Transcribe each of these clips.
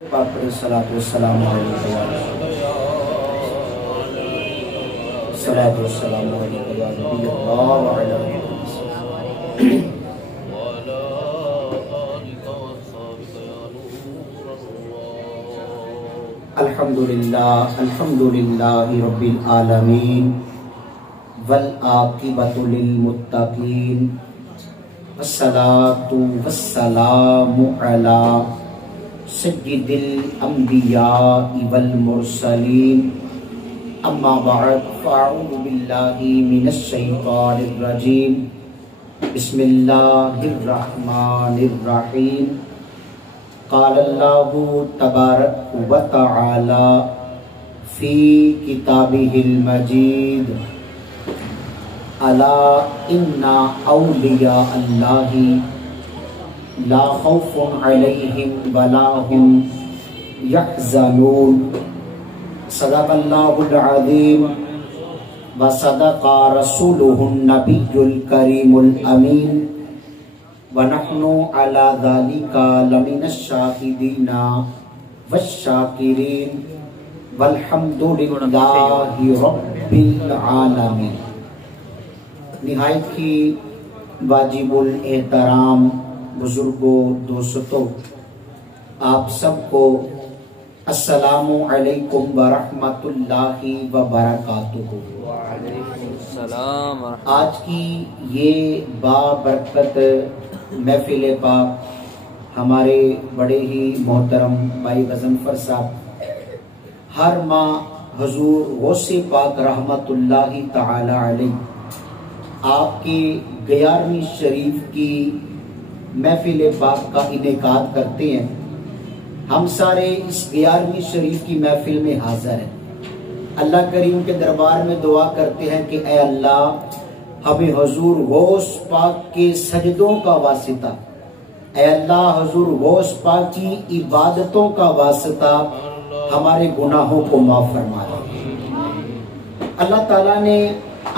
پاک پر الصلاۃ والسلام علیہ الصلاۃ والسلام علیہ یا نبی اللہ وعلی آلہ وسلم۔ الحمدللہ رب العالمین والعاقبۃ للمتقین والصلاۃ والسلام علی سید الانبیاء والمرسلین اما بعد فاعوذ باللہ من الشیطان الرجیم بسم اللہ الرحمن الرحیم قال اللہ تبارک و تعالی فی کتابہ المجید الا ان اولیاء اللہ لا خوف علیہم ولا هم یحزنون۔ صدق اللہ العظیم وصدق رسولہ النبی الکریم الامین ونحن علی ذلک لمن الشاہدین والشاکرین والحمد للہ رب العالمین۔ نہایت ہی واجب الاحترام بزرگوں، دوستوں، آپ سب کو السلام علیکم ورحمۃ اللہ وبرکاتہ۔ وعلیکم السلام۔ آج کی یہ بابرکت محفل پاک ہمارے بڑے ہی محترم بھائی غضنفر صاحب ہر ماہ حضور غوث پاک رحمت اللہ تعالی علیہ آپ کے 11ویں شریف کی محفل پاک کا انعقاد کرتے ہیں۔ ہم سارے اس 11ویں شریف کی محفل میں حاضر ہیں۔ اللہ کریم کے دربار میں دعا کرتے ہیں کہ اے اللہ ہمیں حضور غوث پاک کے سجدوں کا واسطہ، اے اللہ حضور غوث پاک کی عبادتوں کا واسطہ ہمارے گناہوں کو معاف فرما دے۔ اللہ تعالیٰ نے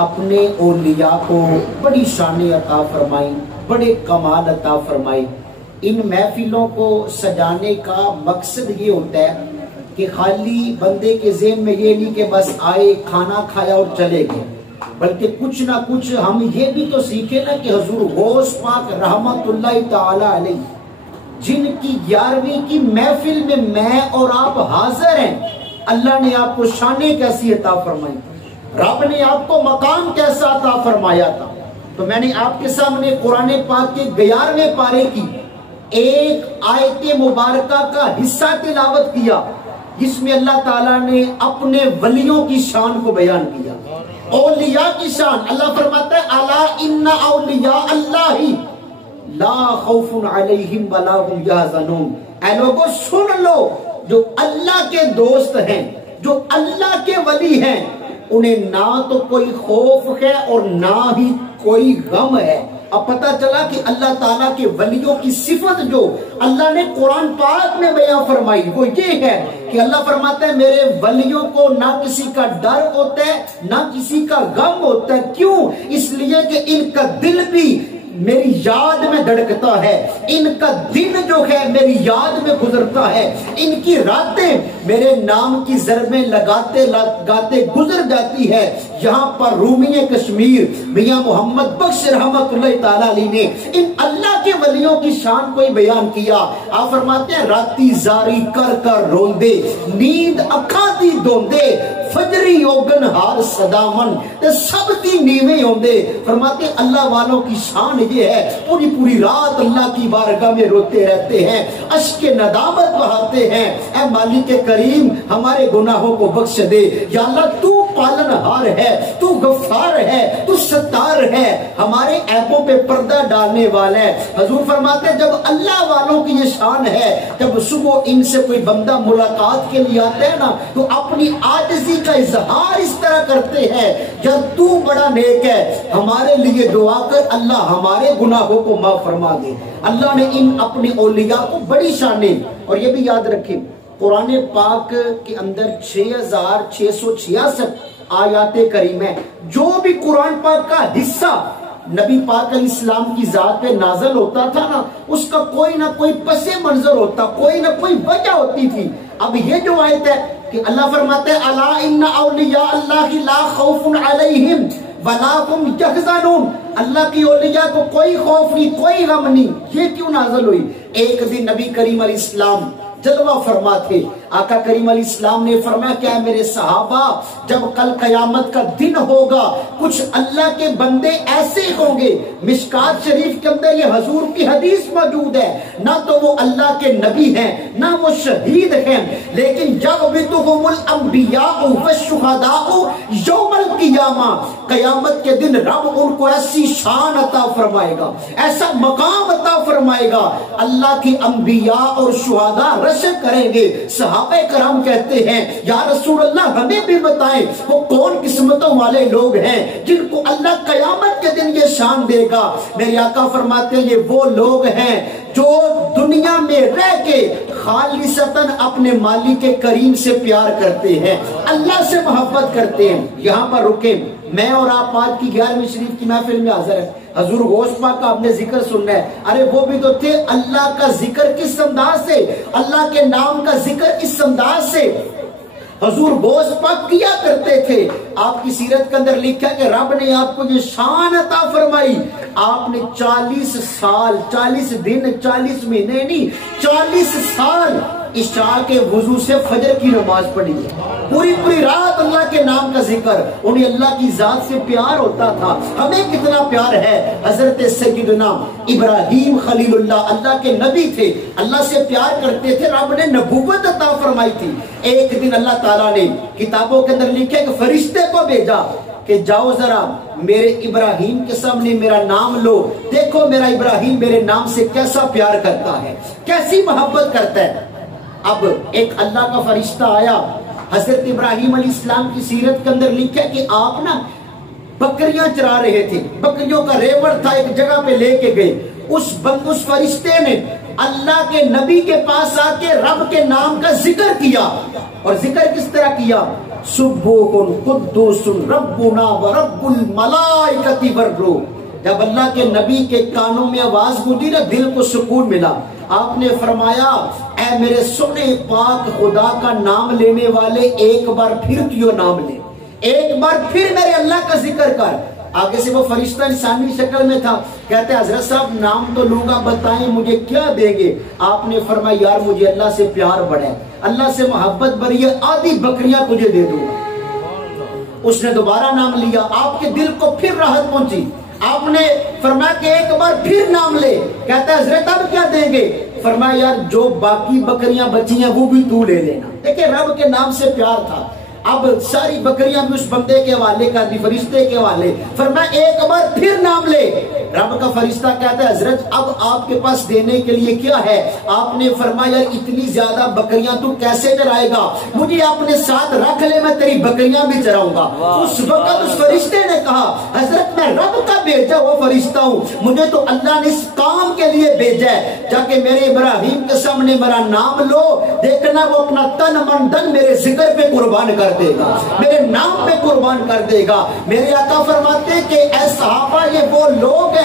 اپنے اولیاء کو بڑی شان عطا فرمائی، بڑے کمال عطا فرمائی۔ ان محفلوں کو سجانے کا مقصد یہ ہوتا ہے کہ خالی بندے کے ذہن میں یہ نہیں کہ بس آئے کھانا کھایا اور چلے گئے، بلکہ کچھ نہ کچھ ہم یہ بھی تو سیکھیں نا کہ حضور غوث پاک رحمت اللہ تعالی علیہ جن کی 11ویں کی محفل میں میں اور آپ حاضر ہیں، اللہ نے آپ کو شانیں کیسی عطا فرمائی، رب نے آپ کو مقام کیسا عطا فرمایا تھا۔ تو میں نے آپ کے سامنے قرآن پاک کے 11ویں پارے کی ایک آیت مبارکہ کا حصہ تلاوت کیا جس میں اللہ تعالیٰ نے اپنے ولیوں کی شان کو بیان کیا، اولیاء کی شان۔ اللہ فرماتا ہے الا ان اولیاء اللہ لا خوف علیہم ولا هم یحزنون۔ اے لوگوں سن لو، جو اللہ کے دوست ہیں، جو اللہ کے ولی ہیں، انہیں نہ تو کوئی خوف ہے اور نہ ہی کوئی غم ہے۔ اب پتہ چلا کہ اللہ تعالیٰ کے ولیوں کی صفت جو اللہ نے قرآن پاک میں بیان فرمائی وہ یہ ہے کہ اللہ فرماتا ہے میرے ولیوں کو نہ کسی کا ڈر ہوتا ہے نہ کسی کا غم ہوتا ہے۔ کیوں؟ اس لیے کہ ان کا دل بھی میری یاد میں دھڑکتا ہے، ان کا دن جو ہے میری یاد میں گزرتا ہے، ان کی راتیں میرے نام کی ضربیں لگاتے لگاتے گزر جاتی ہے۔ یہاں پر رومی کشمیر میاں محمد بخش رحمت اللہ تعالیٰ علیہ نے ان اللہ کے ولیوں کی شان کو بیان کیا۔ آپ فرماتے ہیں راتی زاری کر کر روندے، نیند اکھاں دی دوندے، فجری اوگن ہار صدامن تے سب دی نیویں ہوندے۔ فرماتے ہیں اللہ والوں کی شان یہ ہے پوری پوری رات اللہ کی بارگاہ میں روتے رہتے ہیں، اشک ندامت بہاتے ہیں، اے مالک کریم ہمارے گناہوں کو بخش دے، یا اللہ تو پالن ہار ہے، تو غفار ہے، تو ستار ہے، ہمارے عیبوں پہ پردہ ڈالنے والا ہے۔ حضور فرماتے ہیں جب اللہ والوں کی یہ شان ہے، جب صبح ان سے کوئی بندہ ملاقات کے لیے آتا ہے نا تو اپنی عاجزی کا اظہار اس طرح کرتے ہیں جب تو بڑا نیک ہے ہمارے لیے دعا کر، اللہ ہمارے گناہوں کو معاف فرما دے۔ اللہ نے ان اپنے اولیاء کو بڑی شانیں، اور یہ بھی یاد رکھیں قرآن پاک کے اندر 6666 آیات کریمہ جو بھی قرآن پاک کا حصہ نبی پاک علیہ السلام کی ذات پہ نازل ہوتا تھا نا، اس کا کوئی نہ کوئی پس منظر ہوتا، کوئی نہ کوئی وجہ ہوتی تھی۔ اب یہ جو آیت ہے کہ اللہ فرماتے ہیں الا ان اولیاء اللہ لا خوف علیہم ولا هم یحزنون، اللہ کی اولیاء کو کوئی خوف نہیں، کوئی غم نہیں۔ یہ کیوں نازل ہوئی؟ ایک دن نبی کریم علیہ السلام جلوہ فرما تھے، آقا کریم علیہ السلام نے فرمایا کہ اے میرے صحابہ، جب کل قیامت کا دن ہوگا کچھ اللہ کے بندے ایسے ہوں گے، مشکات شریف کے اندر یہ حضور کی حدیث موجود ہے، نہ تو وہ اللہ کے نبی ہیں نہ وہ شہید ہیں، لیکن یغبطہم الانبیاء والشہداء یوم القیامہ، قیامت کے دن رب ان کو ایسی شان عطا فرمائے گا، ایسا مقام عطا فرمائے گا، اللہ کی انبیاء اور شہداء رشک کریں گے۔ صحابہ کرام کہتے ہیں یا رسول اللہ ہمیں بھی بتائیں وہ کون قسمتوں والے لوگ ہیں جن کو اللہ قیامت کے دن یہ شان دے گا؟ میرے آقا فرماتے ہیں یہ وہ لوگ ہیں جو دنیا میں رہ کے خالصتاً اپنے مالک کریم سے پیار کرتے ہیں، اللہ سے محبت کرتے ہیں۔ یہاں پر رکیں، میں اور آپ آج کی 11ویں شریف کی محفل میں حاضر ہیں، حضور غوث پاک کا آپ نے ذکر سننا ہے، ارے وہ بھی تو تھے، اللہ کا ذکر کس انداز سے، اللہ کے نام کا ذکر کس انداز سے حضور غوث پاک کیا کرتے تھے۔ آپ کی سیرت کے اندر لکھا ہے کہ رب نے آپ کو یہ شان عطا فرمائی، آپ نے 40 سال 40 دن 40 مہینے نہیں 40 سال عشاء کے وضو سے فجر کی نماز پڑھی ہے، پوری پوری رات اللہ کے نام کا ذکر، انہیں اللہ کی ذات سے پیار ہوتا تھا۔ ہمیں کتنا پیار ہے؟ حضرت سیدنا ابراہیم خلیل اللہ اللہ کے نبی تھے، اللہ سے پیار کرتے تھے، رب نے نبوت عطا فرمائی تھی۔ ایک دن اللہ تعالیٰ نے کتابوں کے اندر لکھے کہ فرشتے کو بھیجا کہ جاؤ ذرا میرے ابراہیم کے سامنے میرا نام لو، دیکھو میرا ابراہیم میرے نام سے کیسا پیار کرتا ہے، کیسی محبت کرتا ہے۔ اب ایک اللہ کا فرشتہ آیا، حضرت ابراہیم علیہ السلام کی سیرت کے اندر لکھا کہ آپ نا بکریاں چرا رہے تھے، بکریوں کا ریوڑ تھا، ایک جگہ پہ لے کے گئے، اس فرشتے نے اللہ کے نبی کے پاس آ کے رب کے نام کا ذکر کیا، اور ذکر کس طرح کیا؟ سبوح قدوس ربنا ورب الملائکۃ والروح۔ جب اللہ کے نبی کے کانوں میں آواز گونجی نا، دل کو سکون ملا۔ آپ نے فرمایا اے میرے سونے پاک خدا کا نام لینے والے، ایک بار پھر کیوں نام لے، ایک بار پھر میرے اللہ کا ذکر کر۔ آگے سے وہ فرشتہ انسانی شکل میں تھا، کہتے ہیں حضرت صاحب نام تو لوں گا، بتائیں مجھے کیا دیں گے؟ آپ نے فرمایا یار مجھے اللہ سے پیار بڑا ہے، اللہ سے محبت بڑی ہے، آدھی بکریاں تجھے دے دوں گا۔ اس نے دوبارہ نام لیا، آپ کے دل کو پھر راحت پہنچی، آپ نے فرمایا کہ ایک بار پھر نام لے، کہتا ہے حضرت اب کیا دیں گے؟ فرمایا یار جو باقی بکریاں بچی ہیں وہ بھی تو لے لینا۔ دیکھیں رب کے نام سے پیار تھا، اب ساری بکریاں بھی اس بندے کے حوالے کر دی، فرشتے کے حوالے۔ فرمایا ایک بار پھر نام لے۔ رب کا فرشتہ کہتا ہے حضرت اب آپ کے پاس دینے کے لیے کیا ہے؟ آپ نے فرمایا یار اتنی زیادہ بکریاں تو کیسے چرائے گا، مجھے اپنے ساتھ رکھ لے، میں تیری بکریاں بھی چراؤں گا۔ اس وقت اس فرشتے نے کہا حضرت میں رب کا بھیجا ہوا فرشتہ ہوں، مجھے تو اللہ نے اس کام کے لیے بھیجا ہے، جا کے میرے ابراہیم کے سامنے میرا نام لو، دیکھنا وہ اپنا تن من دن میرے ذکر پہ قربان کر دے گا، میرے نام پہ قربان کر دے گا۔ میرے آقا فرماتے کہ اے صحابہ یہ وہ لوگ ہیں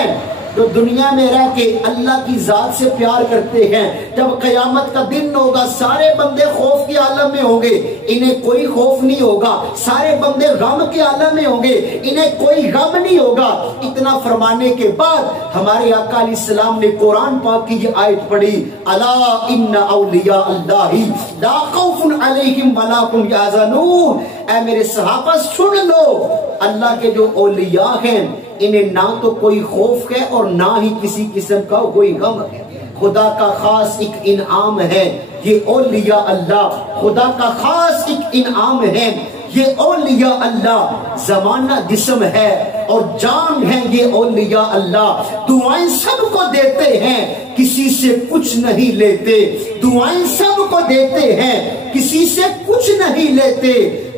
جو دنیا میں رہ کے اللہ کی ذات سے پیار کرتے ہیں، جب قیامت کا دن ہوگا سارے بندے خوف کے عالم میں ہوں گے، انہیں کوئی خوف نہیں ہوگا، سارے بندے غم کے عالم میں ہوں گے، انہیں کوئی غم نہیں ہوگا۔ اتنا فرمانے کے بعد ہمارے آقا علیہ السلام نے قرآن پاک کی یہ آیت پڑھی، الا ان اولیاء اللہ لا خوف علیہم ولا هم یحزنون۔ اے میرے صحابہ سن لو، اللہ کے جو اولیاء ہیں انہیں نہ تو کوئی خوف ہے اور نہ ہی کسی قسم کا کوئی غم ہے۔ خدا کا خاص ایک انعام ہے یہ اولیاء اللہ، خدا کا خاص ایک انعام ہے یہ اولیاء اللہ۔ زمانہ جسم ہے اور جان ہے یہ اولیاء اللہ، دعائیں سب کو دیتے ہیں کسی سے کچھ نہیں لیتے، دعائیں سب کو دیتے ہیں کسی سے کچھ نہیں لیتے۔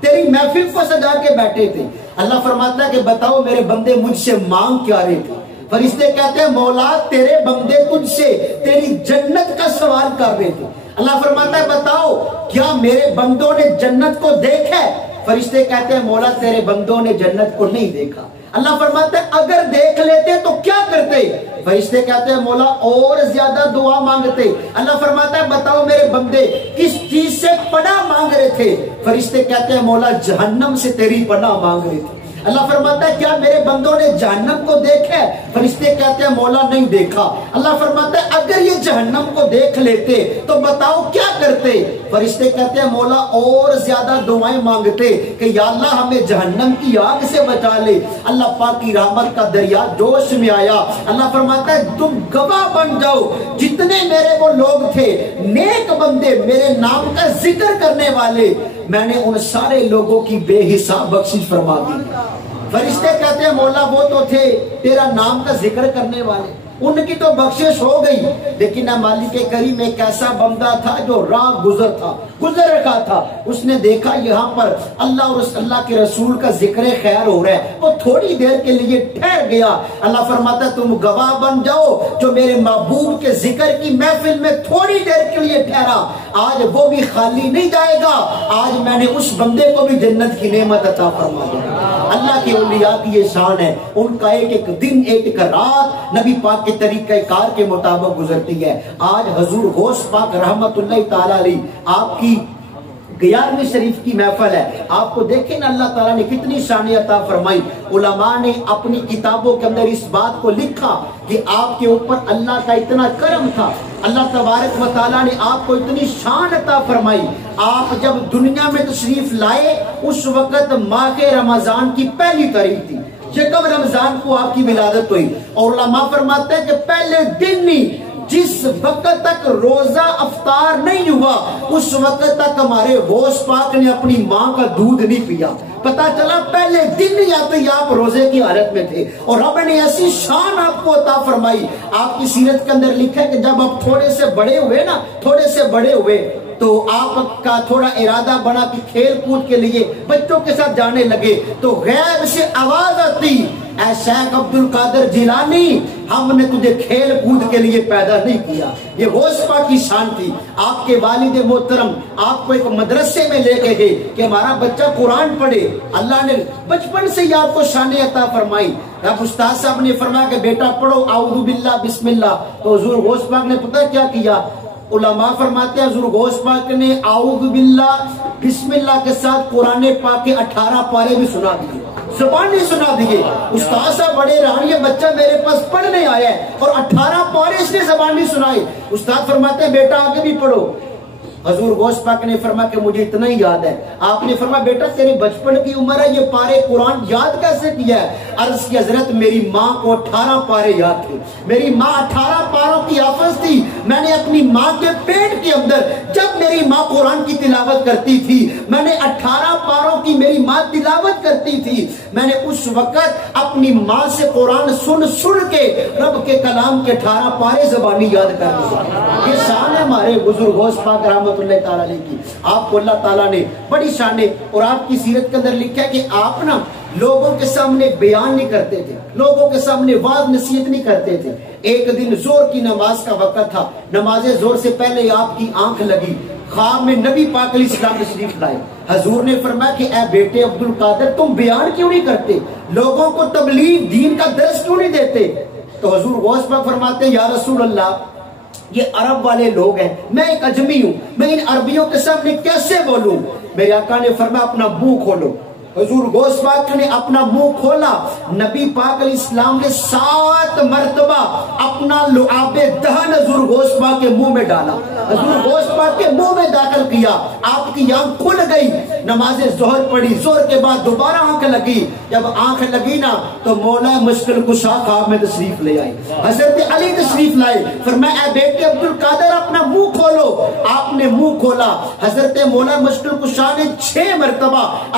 تیری محفل کو سجا کے بیٹھے تھے. اللہ فرماتا ہے کہ بتاؤ میرے بندے مجھ سے مانگ کیا رہے تھے؟ فرشتے کہتے ہیں مولا تیرے بندے تجھ سے تیری جنت کا سوال کر رہے تھے. اللہ فرماتا ہے بتاؤ کیا میرے بندوں نے جنت کو دیکھا ہے؟ فرشتے کہتے ہیں مولا تیرے بندوں نے جنت کو نہیں دیکھا. اللہ فرماتا ہے اگر دیکھ لیتے تو کیا کرتے؟ فرشتے کہتے ہیں مولا اور زیادہ دعا مانگتے. اللہ فرماتا ہے بتاؤ میرے بندے کس چیز سے پناہ مانگ رہے تھے؟ فرشتے کہتے ہیں مولا جہنم سے تیری پناہ مانگ رہے تھے. اللہ فرماتا ہے کیا میرے بندوں نے جہنم کو دیکھا ہے؟ فرشتے کہتے ہیں مولا نہیں دیکھا. اللہ فرماتا ہے اگر یہ جہنم کو دیکھ لیتے تو بتاؤ کیا کرتے؟ فرشتے کہتے ہیں مولا اور زیادہ دعائیں مانگتے کہ یا اللہ ہمیں جہنم کی آگ سے بچا لے. اللہ پاک کی رحمت کا دریا جوش میں آیا. اللہ فرماتا ہے تم گواہ بن جاؤ جتنے میرے وہ لوگ تھے نیک بندے میرے نام کا ذکر کرنے والے میں نے ان سارے لوگوں کی بے حساب بخشش فرما دی. فرشتے کہتے ہیں مولا وہ تو تھے تیرا نام کا ذکر کرنے والے ان کی تو بخشش ہو گئی لیکن مالک کریم ایک ایسا بندہ تھا جو راہ گزر رکھا تھا. اس نے دیکھا یہاں پر اللہ اور اللہ کے رسول کا ذکر خیر ہو رہا ہے. وہ تھوڑی دیر کے لیے ٹھہر گیا. اللہ فرماتا ہے تم گواہ بن جاؤ جو میرے محبوب کے ذکر کی محفل میں تھوڑی دیر کے لیے ٹھہرا آج وہ بھی خالی نہیں جائے گا. آج میں نے اس بندے کو بھی جنت کی نعمت عطا فرما دی. اللہ کے اولیاء کی یہ شان ہے ان کا ایک ایک دن ایک ایک رات نبی پاک کے طریقہ کار کے مطابق گزرتی ہے. آج حضور غوث پاک رحمت اللہ تعالی علیہ آپ کی 11ویں شریف کی محفل ہے. آپ کو دیکھیں نا اللہ تعالیٰ نے کتنی شان عطا فرمائی. علماء نے اپنی کتابوں کے اندر اس بات کو لکھا کہ آپ کے اوپر اللہ کا اتنا کرم تھا. اللہ تبارک و تعالیٰ نے آپ کو اتنی شان عطا فرمائی. آپ جب دنیا میں تشریف لائے اس وقت ماہ رمضان کی پہلی تاریخ تھی. یکم رمضان کو آپ کی ولادت ہوئی اور علماء فرماتے ہیں کہ پہلے دن ہی جس وقت تک روزہ افطار نہیں ہوا اس وقت تک ہمارے غوث پاک نے اپنی ماں کا دودھ نہیں پیا. پتا چلا پہلے دن ہی آتے ہی آپ روزے کی حالت میں تھے اور رب نے ایسی شان آپ کو عطا فرمائی. آپ کی سیرت کے اندر لکھا ہے کہ جب آپ تھوڑے سے بڑے ہوئے تو آپ کا تھوڑا ارادہ بنا کہ کھیل کود کے لیے بچوں کے ساتھ جانے لگے تو غیب سے آواز آتی اے شیخ عبد القادر جیلانی ہم نے تجھے کھیل کود کے لیے پیدا نہیں کیا. یہ غوث پاک کی شان تھی. آپ کے والد محترم آپ کو ایک مدرسے میں لے کے گئے کہ ہمارا بچہ قرآن پڑھے. اللہ نے بچپن سے ہی آپ کو شان عطا فرمائی. اب استاد صاحب نے فرمایا کہ بیٹا پڑھو اعوذ باللہ بسم اللہ. تو حضور غوث پاک نے پتہ کیا کیا؟ علماء فرماتے ہیں حضور غوث پاک نے اعوذ باللہ بسم اللہ کے ساتھ قرآن پاک کے 18 پارے بھی سنا دیے, زبانی سنا دیے. استاد صاحب بڑے رہا یہ بچہ میرے پاس پڑھنے آیا ہے اور 18 پارے اس نے زبانی سنائے. استاد فرماتے ہیں بیٹا آگے بھی پڑھو. حضور غوث پاک نے فرمایا کہ مجھے اتنا ہی یاد ہے. آپ نے فرمایا بیٹا تیری بچپن کی عمر ہے یہ پارے قرآن یاد کیسے کیا ہے؟ عرض کی حضرت میری ماں کو 18 پارے یاد تھے. میری ماں 18 پاروں کی حافظ تھی. میں نے اپنی ماں کے پیٹ کے اندر جب میری ماں قرآن کی تلاوت کرتی تھی میں نے 18 پاروں کی میری ماں تلاوت کرتی تھی. میں نے اس وقت اپنی ماں سے قرآن سن کے رب کے کلام کے 18 پارے زبانی یاد کر دی. یہ شان ہے ہمارے بزرگ غوث پاک رحمت اللہ تعالیٰ علیہ کی. آپ کو اللہ تعالیٰ نے بڑی شان اور آپ کی سیرت کے اندر لکھا ہے کہ آپ نا لوگوں کے سامنے بیان نہیں کرتے تھے, لوگوں کے سامنے واعظ نصیحت نہیں کرتے تھے. ایک دن زور کی نماز کا وقت تھا. نماز زور سے پہلے آپ کی آنکھ لگی. خواب میں نبی پاک علیہ السلام تشریف لائے. حضور نے فرمایا کہ اے بیٹے عبد القادر تم بیان کیوں نہیں کرتے, لوگوں کو تبلیغ دین کا درس کیوں نہیں دیتے؟ تو حضور غوث پاک فرماتے یا رسول اللہ یہ عرب والے لوگ ہیں, میں ایک اجمی ہوں, میں ان عربیوں کے سامنے کیسے بولوں؟ میرے آقا نے فرمایا اپنا منہ کھولو. حضور غوث پاک نے اپنا منہ کھولا. نبی پاک علیہ السلام نے 7 مرتبہ اپنا لعاب دہن حضور غوث پاک کے منہ میں ڈالا, حضور غوث پاک کے منہ میں داخل کیا. آپ کی آنکھ کھل گئی. نماز ظہر پڑھی, ظہر کے بعد دوبارہ آنکھ لگی. جب آنکھ لگی نا تو مولا مشکل کشا خواب میں تشریف لے آئے. حضرت علی تشریف لائے. فرمایا اے بیٹے عبد القادر اپنا منہ کھولو. آپ نے منہ کھولا. حضرت مولا مشکل کشا نے 6 مرتبہ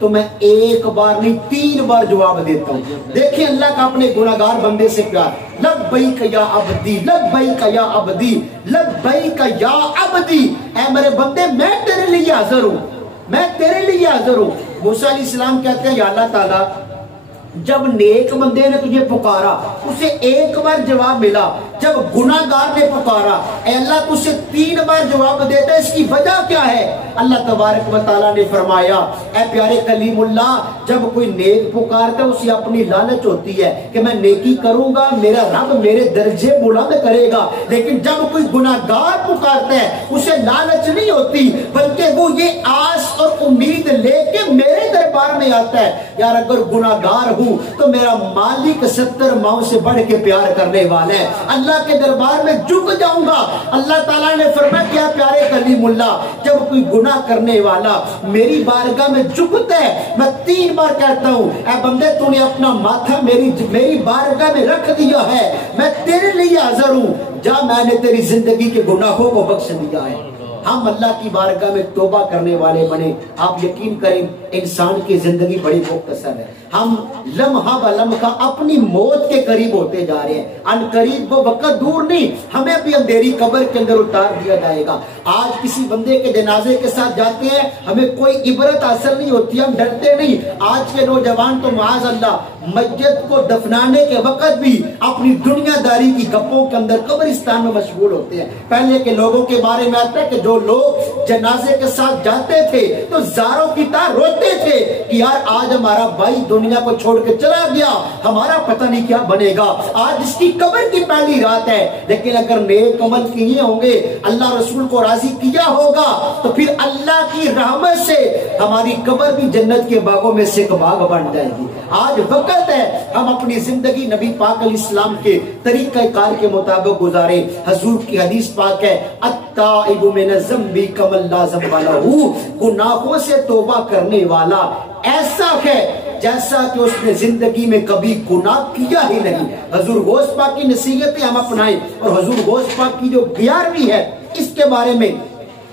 تو میں ایک بار نہیں 3 بار جواب دیتا ہوں. دیکھیں اللہ کا اپنے گناہگار بندے سے پیار. لبیک یا عبدی لبیک یا عبدی لبیک یا عبدی، اے میرے بندے میں تیرے لیے حاضر ہوں، میں تیرے لیے حاضر ہوں. موسیٰ علیہ السلام کہتے ہیں یا اللہ تعالیٰ جب نیک بندے نے تجھے پکارا اسے ایک بار جواب ملا، جب گناہگار نے پکارا اے اللہ تو اسے 3 بار جواب دیتا ہے، اس کی وجہ کیا ہے؟ اللہ تبارک و تعالیٰ نے فرمایا اے پیارے کلیم اللہ، جب کوئی نیک پکارتا ہے اسے اپنی لالچ ہوتی ہے کہ میں نیکی کروں گا میرا رب میرے درجے بلند کرے گا، لیکن جب کوئی گناہگار پکارتا ہے اسے لالچ نہیں ہوتی بلکہ وہ یہ آس اور امید لے کے میرے دربار میں آتا ہے یار اگر گناہگار ہوں تو میرا مالک 70 ماؤں سے بڑھ کے پیار کرنے والا ہے، اللہ کے دربار میں جھک جاؤں گا. اللہ تعالیٰ نے فرمایا کیا پیارے کلیم اللہ جب کوئی گناہ کرنے والا میری بارگاہ میں جھکتا ہے میں 3 بار کہتا ہوں اے بندے تو نے اپنا ماتھا میری بارگاہ میں رکھ دیا ہے، میں تیرے لیے حاضر ہوں، جا میں نے تیری زندگی کے گناہوں کو بخش دیا ہے. ہم اللہ کی بارگاہ میں توبہ کرنے والے بنے. آپ یقین کریں انسان کی زندگی بڑی مختصر ہے، ہم لمحہ بلمحہ اپنی موت کے قریب ہوتے جا رہے ہیں. ان قریب وہ وقت دور نہیں ہمیں بھی اندھیری قبر کے اندر اتار دیا جائے گا. آج کسی بندے کے جنازے کے ساتھ جاتے ہیں ہمیں کوئی عبرت حاصل نہیں ہوتی، ہم ڈرتے نہیں. آج کے نوجوان تو معاذ اللہ میت کو دفنانے کے وقت بھی اپنی دنیا داری کی گپوں کے اندر قبرستان میں مشغول ہوتے ہیں. پہلے کے لوگوں کے بارے میں آتا ہے کہ جو لوگ جنازے کے ساتھ جاتے تھے تو زاروں کی طرح روتے تھے کہ یار آج ہمارا بھائی دنیا کو چھوڑ کے چلا گیا، ہمارا پتہ نہیں کیا بنے گا، آج اس کی قبر کی پہلی رات ہے. لیکن اگر نیک عمل کیے ہوں گے اللہ رسول کو راضی کیا ہوگا تو پھر اللہ کی رحمت سے ہماری قبر بھی جنت کے باغوں میں سے ایک باغ بن جائے گی. آج وقت ہے ہم اپنی زندگی نبی پاک علیہ السلام کے طریقہ کار کے مطابق گزارے. حضور کی حدیث پاک ہے التائب من الذنب کمن لا ذنب لہ، گناہوں سے توبہ کرنے والا ایسا ہے جیسا کہ اس نے زندگی میں کبھی گناہ کیا ہی نہیں. حضور غوث پاک کی نصیحتیں ہم اپنائیں اور حضور غوث پاک کی جو 11ویں ہے اس کے بارے میں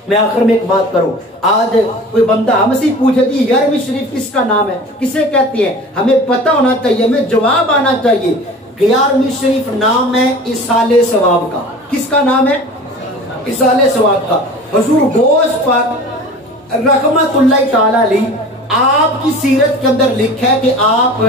میں آخر میں ایک بات کروں. آج کوئی بندہ ہم سے پوچھے کہ 11ویں شریف کس کا نام ہے، کسے کہتے ہیں، ہمیں پتہ ہونا چاہیے، ہمیں جواب آنا چاہیے. 11ویں شریف نام ہے ایصال ثواب کا. کس کا نام ہے؟ ایصال ثواب کا. حضور غوث پاک رحمت اللہ تعالی علیہ آپ کی سیرت کے اندر لکھا ہے کہ آپ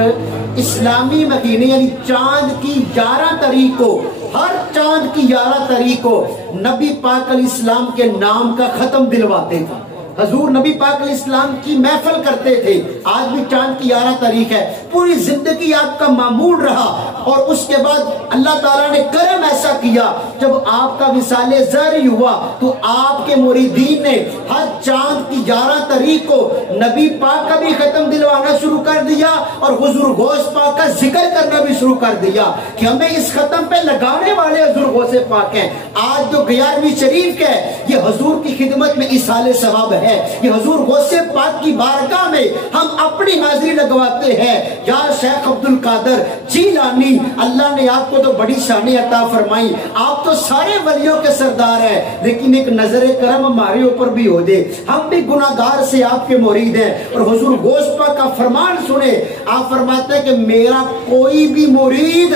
اسلامی مہینے یعنی چاند کی 11 تاریخ کو، ہر چاند کی 11 تاریخ کو نبی پاک علیہ السلام کے نام کا ختم دلواتے تھے. حضور نبی پاک علیہ السلام کی محفل کرتے تھے. آج بھی چاند کی 11 تاریخ ہے. پوری زندگی آپ کا معمول رہا اور اس کے بعد اللہ تعالیٰ نے کرم ایسا کیا جب آپ کا وصال ظاہری ہوا تو آپ کے مریدین نے ہر چاند کی 11 تاریخ کو نبی پاک کا بھی ختم دلوانا شروع کر دیا اور حضور غوث پاک کا ذکر کرنا بھی شروع کر دیا کہ ہمیں اس ختم پہ لگانے والے حضور غوث پاک ہیں. آج جو 11ویں شریف ہے یہ حضور کی خدمت میں ایصال ثواب ہے. یہ حضور غوث پاک کی بارگاہ میں ہم اپنی حاضری لگواتے ہیں. یا شیخ عبد القادر جیلانی اللہ نے آپ کو تو بڑی شان عطا فرمائی، آپ تو سارے ولیوں کے سردار ہیں، لیکن ایک نظر کرم ہمارے اوپر بھی ہو دے. ہم بھی گناہگار سے آپ کے مرید ہیں اور حضور غوث پاک کا فرمان سنے. آپ فرماتے ہیں کہ میرا کوئی بھی مرید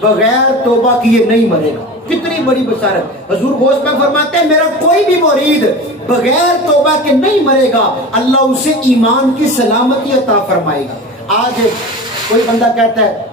بغیر توبہ کیے نہیں مرے گا. کتنی بڑی بشارت. حضور غوث پاک فرماتے ہیں میرا کوئی بھی مرید بغیر توبہ کے نہیں مرے گا، اللہ اسے ایمان کی سلامتی عطا فرمائے گا. آج کوئی بندہ کہتا ہے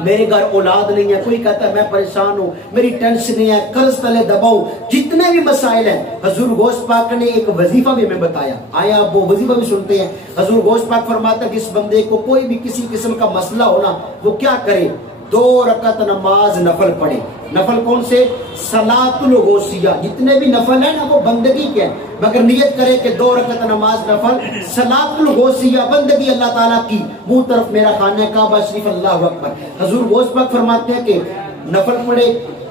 میرے گھر اولاد نہیں ہے، کوئی کہتا ہے میں پریشان ہوں، میری ٹینشن ہے، قرض تلے دباؤ، جتنے بھی مسائل ہیں. حضور غوث پاک نے ایک وظیفہ بھی ہمیں بتایا. آیا آپ وہ وظیفہ بھی سنتے ہیں؟ حضور غوث پاک فرماتا ہے کہ اس بندے کو کوئی بھی کسی قسم کا مسئلہ ہونا وہ کیا کرے، 2 رکعت نماز نفل پڑھے. نفل کون سے؟ صلاۃ الغوثیہ. جتنے بھی نفل ہیں نا وہ بندگی کے ہیں، مگر نیت کرے کہ 2 رکعت نماز نفل صلاۃ الغوثیہ بندگی اللہ تعالیٰ کی، منہ طرف میرا خانہ کعبہ شریف، اللہ اکبر. حضور غوث پاک فرماتے ہیں کہ نفل پڑھے،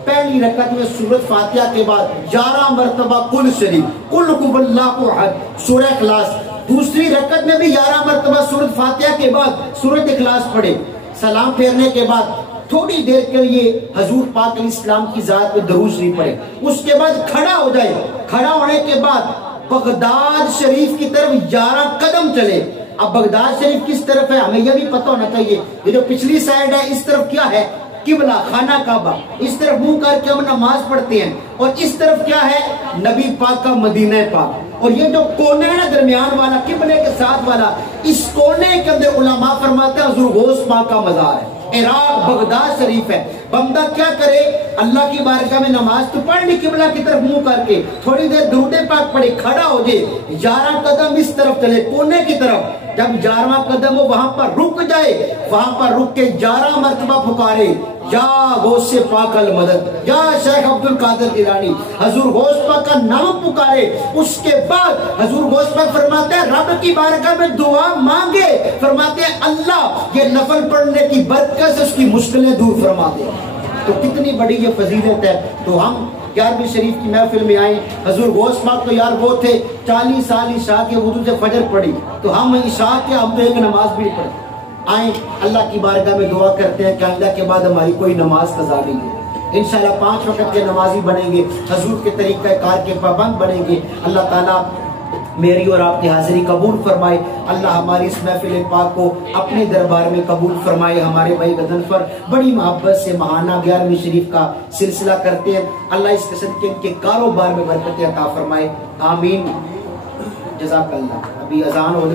پہلی رکعت میں سورۃ فاتحہ کے بعد 11 مرتبہ قل شریف، قل هو اللہ احد، سورہ اخلاص. دوسری رکعت میں بھی 11 مرتبہ سورۃ فاتحہ کے بعد سورۃ اخلاص پڑھے. سلام پھیرنے کے بعد تھوڑی دیر کے لیے حضور پاک علیہ السلام کی ذات پہ درود شریف پڑھے. اس کے بعد کھڑا ہو جائے. کھڑا ہونے کے بعد بغداد شریف کی طرف 11 قدم چلے. اب بغداد شریف کس طرف ہے ہمیں یہ بھی پتہ ہونا چاہیے. یہ جو پچھلی سائڈ ہے اس طرف کیا ہے؟ قبلہ خانہ کعبہ. اس طرف منہ کر کے ہم نماز پڑھتے ہیں. اور اس طرف کیا ہے؟ نبی پاک کا مدینہ پاک. اور یہ جو کونے ہے نا درمیان والا قبلے کے ساتھ والا, اس کونے کے اندر علماء فرماتے ہیں حضور غوث پاک کا مزار ہے. عراق بغداد شریف ہے. بندہ کیا کرے؟ اللہ کی بارگاہ میں نماز تو پڑھ لی قبلہ کی طرف منہ کر کے, تھوڑی دیر درود پاک پڑھے, کھڑا ہو جائے, 11 قدم اس طرف چلے کونے کی طرف. جب 11واں قدم وہ وہاں پر رک جائے, وہاں پر رک کے 11 مرتبہ پکارے, یا غوث پاک المدد, یا شیخ عبد القادر جیلانی, حضور غوث پاک کا نام پکارے. اس کے بعد حضور غوث پاک فرماتے ہیں رب کی بارگاہ میں دعا مانگے, فرماتے ہیں اللہ یہ نفل پڑھنے کی برکت سے اس کی مشکلیں دور فرما دے. تو کتنی بڑی یہ فضیلت ہے. تو ہم 11ویں شریف کی محفل میں آئیں. حضور غوث پاک تو یار وہ تھے 40 سال عشاء کے وضو سے فجر پڑھی, تو ہم عشاء کے ہم تو ایک نماز بھی پڑھیں. آئیں اللہ کی بارگاہ میں دعا کرتے ہیں کہ اللہ کے بعد ہماری کوئی نماز قضا نہیں ہے. انشاءاللہ 5 وقت کے نمازی بنیں گے, حضور کے طریقہ کار کے پابند بنیں گے. اللہ تعالیٰ میری اور آپ کی حاضری قبول فرمائے. اللہ ہماری اس محفل پاک کو اپنے دربار میں قبول فرمائے. ہمارے بھائی غضنفر بڑی محبت سے ماہانہ 11ویں شریف کا سلسلہ کرتے ہیں. اللہ اس قسم کے ان کے کاروبار میں برکت عطا فرمائے. آمین. جزاک اللہ. ابھی اذان ہو